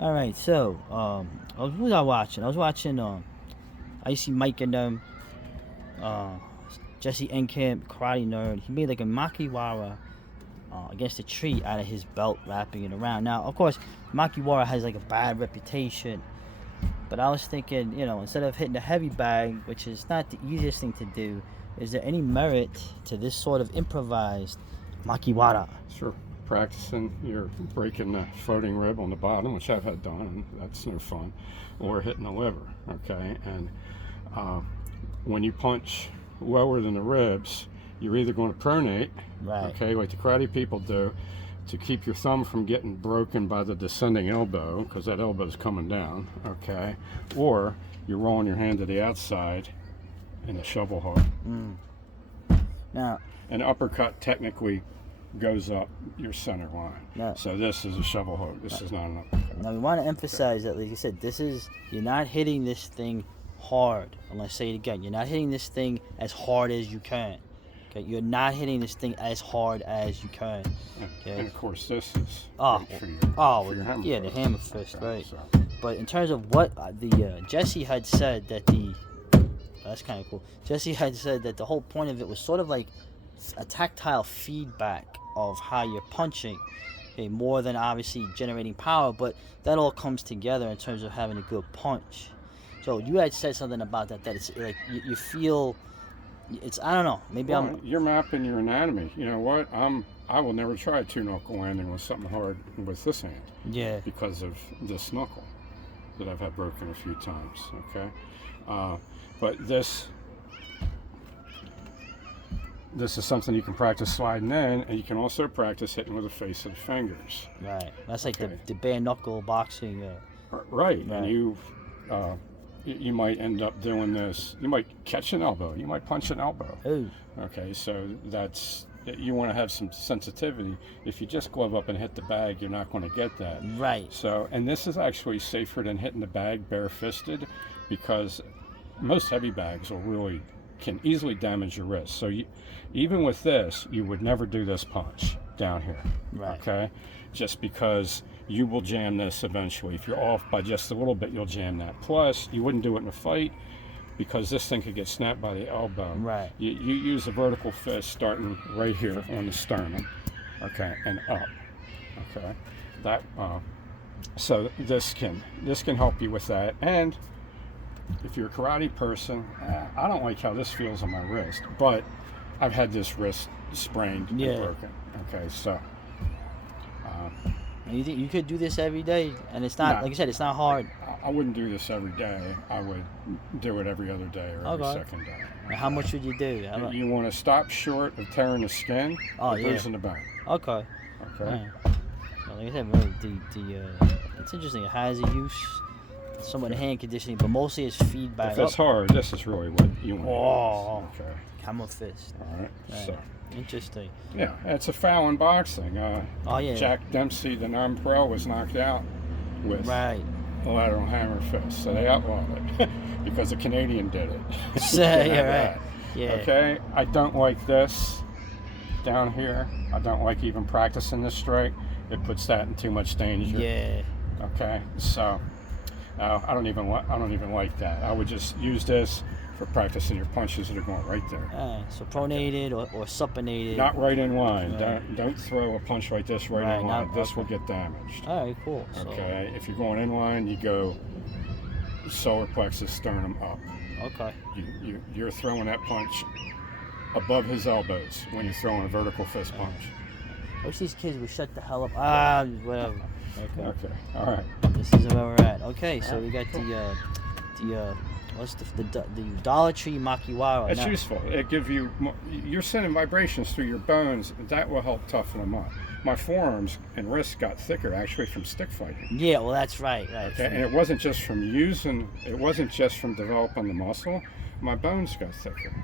All right, so what was I watching? I was watching I used to see Mike and uh, Jesse Enkamp, Karate Nerd. He made like a Makiwara against a tree out of his belt, wrapping it around. Now, of course, Makiwara has like a bad reputation, but I was thinking, instead of hitting a heavy bag, which is not the easiest thing to do, is there any merit to this sort of improvised Makiwara? Sure. Practicing, you're breaking the floating rib on the bottom, which I've had done, and that's no fun, or hitting the liver. Okay, and uh, when you punch lower than the ribs, you're either going to pronate, Right. okay, like the karate people do, to keep your thumb from getting broken by the descending elbow, because that elbow is coming down, okay, or you're rolling your hand to the outside in a shovel hook. Now, An uppercut technically goes up your center line. now, So this is a shovel hook. This is not an uppercut. Now we want to emphasize that, like you said, you're not hitting this thing hard. I'm gonna say it again. You're not hitting this thing as hard as you can. Okay, you're not hitting this thing as hard as you can. Okay. And of course, this is Oh, great oh, for your hammer yeah, fist. the hammer fist, Okay, right? so, But in terms of what the Jesse had said that that's kind of cool. Jesse had said that the whole point of it was sort of like a tactile feedback of how you're punching. Okay, more than obviously generating power, but that all comes together in terms of having a good punch. So you had said something about that it's like you feel it's, I don't know, maybe well, you're mapping your anatomy. You know what? I will never try a two knuckle landing with something hard with this hand. Yeah. Because of this knuckle that I've had broken a few times. Okay, but this is something you can practice sliding in, and you can also practice hitting with the face of the fingers. Right. That's like Okay. the bare knuckle boxing. Right. Right. And you might end up doing this. You might catch an elbow. You might punch an elbow. Oh. Okay, so you want to have some sensitivity. If you just glove up and hit the bag, you're not going to get that. Right. So, and this is actually safer than hitting the bag bare-fisted, because most heavy bags can easily damage your wrist. So even with this, you would never do this punch down here. Right. Okay, just because you will jam this eventually. If you're off by just a little bit, you'll jam that. Plus, you wouldn't do it in a fight, because this thing could get snapped by the elbow. Right. You use a vertical fist starting right here on the sternum, okay, and up. Okay, that so this can help you with that. And if you're a karate person, I don't like how this feels on my wrist, but I've had this wrist sprained and broken. Okay, so. And you think you could do this every day, and it's not, like you said, it's not hard. I wouldn't do this every day. I would do it every other day or every second day. And how much would you do? You want to stop short of tearing the skin. Oh, it goes in the back. Okay. Okay. Yeah. Well, like I said, really, it's interesting. It has a use, somewhat hand conditioning, but mostly it's feedback. If it's hard, this is really what you want. Oh. Okay. Hammer fist. All right. So. Interesting. Yeah, it's a foul in boxing. Oh yeah. Jack Dempsey, the non-pro, was knocked out with a lateral hammer fist, so they outlawed it because a Canadian did it. Yeah, right. Yeah. Okay, I don't like this down here. I don't like even practicing this strike. It puts that in too much danger. Yeah. Okay, so I don't even like that. I would just use this for practicing your punches that are going right there. So pronated or supinated. Not right in line. Right. Don't throw a punch like this right in line. This will get damaged. All right, cool. Okay, if you're going in line, you go solar plexus, sternum up. Okay. You're throwing that punch above his elbows when you're throwing a vertical fist punch. I wish these kids would shut the hell up. Whatever. Okay. All right. This is where we're at. Okay, so we got what's the Dollar Tree Makiwara. It's useful. It gives you, you're sending vibrations through your bones. That will help toughen them up. My forearms and wrists got thicker actually from stick fighting. Yeah, well that's right. Okay, and it wasn't just from developing the muscle. My bones got thicker.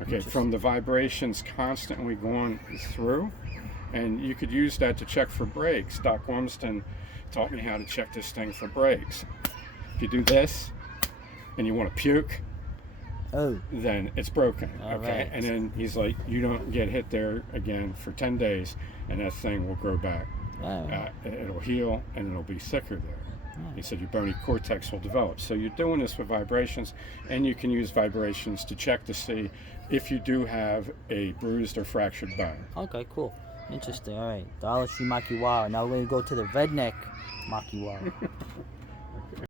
Okay, from the vibrations constantly going through. And you could use that to check for breaks. Doc Ormston taught me how to check this thing for breaks. If you do this and you want to puke, then it's broken. Okay, right. And then he's like, you don't get hit there again for 10 days, and that thing will grow back. It'll heal and it'll be thicker there. Right. He said your bony cortex will develop. So you're doing this with vibrations, and you can use vibrations to check to see if you do have a bruised or fractured bone. Okay, cool. Interesting. All right. Dollar Tree Makiwara. Now we're going to go to the redneck Makiwara.